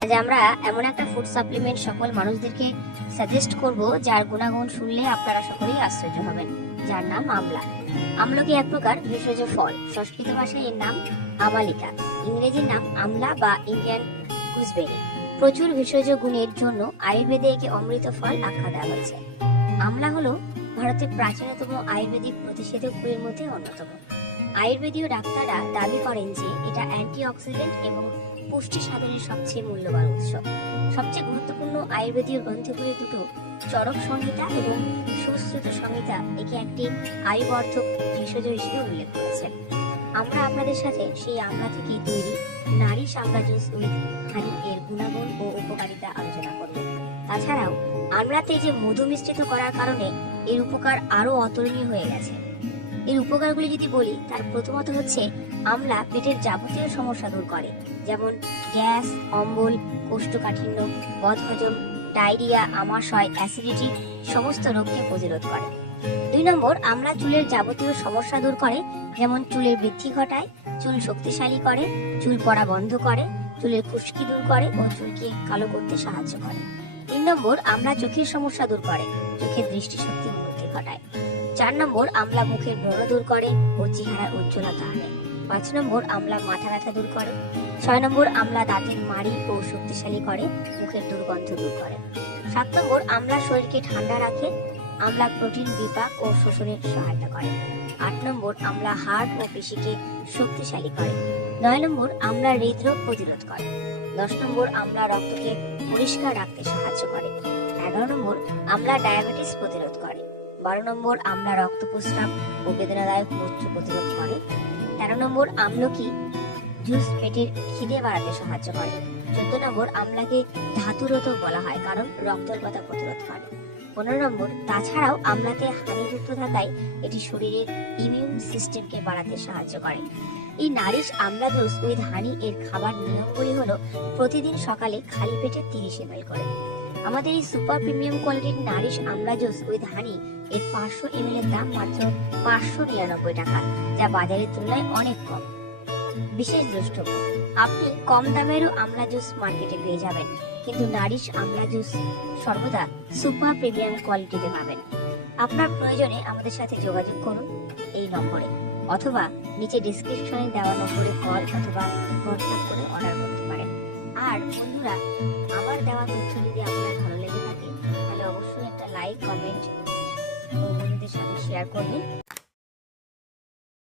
আজ আমরা এমন একটা ফুড সাপ্লিমেন্ট সকল মানুষদেরকে সাজেস্ট করব, যার গুণাগুণ শুনলে আপনারা সকলেই আশ্চর্য হবেন। যার নাম আমলা। আমলকি এক প্রকার ভেষজ ফল। সংস্কৃত ভাষায় এর নাম আমালিকা ইংরেজির নাম আমলা বা ইন্ডিয়ান গুজবেরি প্রচুর ভেষজ গুণের জন্য আয়ুর্বেদে একে অমৃত ফল আখ্যা দেওয়া হয়েছে। আমলা হলো ভারতের প্রাচীনতম আয়ুর্বেদিক প্রতিষেধকগুলির মধ্যে অন্যতম। আয়ুর্বেদীয় ডাক্তাররা দাবি করেন যে এটা অ্যান্টিঅক্সিডেন্ট এবং পুষ্টি সাধনের সবচেয়ে মূল্যবান উৎস। সবচেয়ে গুরুত্বপূর্ণ আয়ুর্বেদীয় গ্রন্থগুলি দুটো চরক সংহিতা এবং সুশ্রুত সংহিতা, একে একটি আয়ুবর্ধক ভেষজ হিসেবে উল্লেখ করেছেন আমরা আপনাদের সাথে সেই আমলা থেকে তৈরি নারী সামলা জুস উইথ হানি এর গুণাগুণ ও উপকারিতা আলোচনা করব। তাছাড়াও আমলাতে যে মধু মিশ্রিত করার কারণে এর উপকার আরও অতুলনীয় হয়ে গেছে। এর উপকারগুলি যদি বলি, তার প্রথমত হচ্ছে আমলা পেটের যাবতীয় সমস্যা দূর করে, যেমন গ্যাস, অম্বল, কোষ্ঠকাঠিন্য, বদহজম, ডায়রিয়া, আমাশয়, অ্যাসিডিটি, সমস্ত রোগকে প্রতিরোধ করে। দুই নম্বর, আমলা চুলের যাবতীয় সমস্যা দূর করে, যেমন চুলের বৃদ্ধি ঘটায়, চুল শক্তিশালী করে, চুল পড়া বন্ধ করে, চুলের খুশকি দূর করে ও চুলকে কালো করতে সাহায্য করে। তিন নম্বর, আমলা চোখের সমস্যা দূর করে, চোখের দৃষ্টিশক্তি উন্নতি ঘটায়। চার নম্বর আমলা মুখের ব্রণ দূর করে ও চেহারার উজ্জ্বলতা আনে। পাঁচ নম্বর আমলা মাথা ব্যথা দূর করে। ছয় নম্বর আমলা দাঁতের মাড়ি ও শক্তিশালী করে, মুখের দুর্গন্ধ দূর করে। সাত নম্বর আমলা শরীরকে ঠান্ডা রাখে, আমলা প্রোটিন বিপাক ও শোষণে সহায়তা করে। আট নম্বর আমলা হাড় ও পেশিকে শক্তিশালী করে। নয় নম্বর আমলা হৃদরোগ প্রতিরোধ করে। দশ নম্বর আমলা রক্তকে পরিষ্কার রাখতে সাহায্য করে। এগারো নম্বর আমলা ডায়াবেটিস প্রতিরোধ করে। বারো নম্বর আমলা রক্ত প্রস্রাব ও বেদনাদায়ক মূত্র প্রতিরোধ করে। তেরো নম্বর আমলকি জুস পেটের খিদে বাড়াতে সাহায্য করে। চোদ্দ নম্বর আমলাকে ধাতুরত বলা হয়, কারণ রক্তল্পতা প্রতিরোধ করে। পনেরো নম্বর, তাছাড়াও আমলাতে হানিযুক্ত থাকায় এটি শরীরের ইমিউন সিস্টেমকে বাড়াতে সাহায্য করে। এই Nourish amla juice with honey এর খাবার নিয়মগুলি হলো, প্রতিদিন সকালে খালি পেটে তিরিশ এম করে। আমাদের এই সুপার প্রিমিয়াম কোয়ালিটির Nourish amla juice with honey এর পাঁচশো এম এর দাম মাত্র পাঁচশো নিরানব্বই টাকা, যা বাজারের তুলনায় অনেক কম। বিশেষ দ্রষ্টব্য, আপনি কম দামেরও আমলা জুস মার্কেটে পেয়ে যাবেন, কিন্তু নারিশ আমলা জুস সর্বদা সুপার প্রিমিয়াম কোয়ালিটিতে পাবেন। আপনার প্রয়োজনে আমাদের সাথে যোগাযোগ করুন এই নম্বরে, অথবা নিচে ডিসক্রিপশনে দেওয়া নম্বরে কল অথবা হোয়াটসঅ্যাপ করে অর্ডার করতে পারেন। আর বন্ধুরা, আমার দেওয়া তথ্য লাইক কমেন্ট ও বন্ধুদের সাথে শেয়ার করবেন।